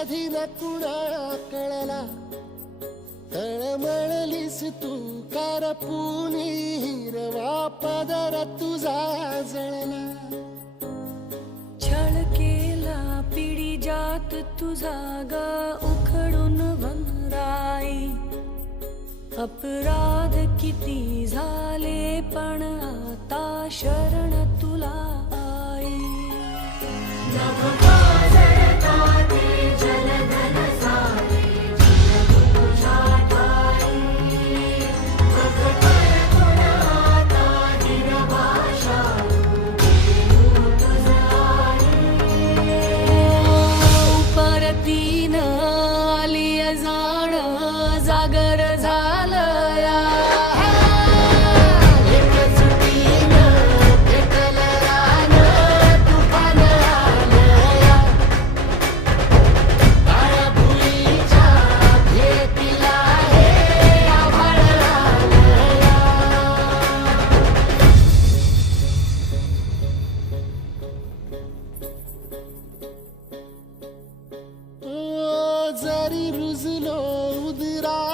कधी न कुणा कळला तळमळलीस तू करपुनी हिरवा पदर तुझा जळला. छळ केला पिढी जात तुझा ग उखडून वनराई अपराध किती झाले पण आता शरण तुला आई.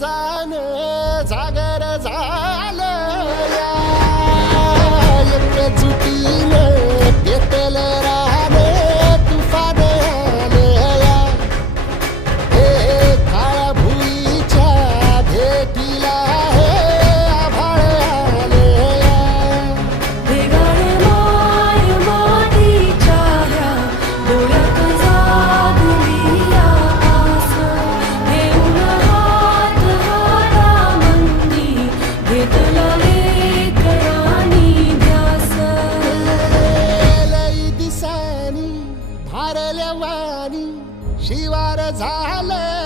जान जागर झालं. शिवार झाले.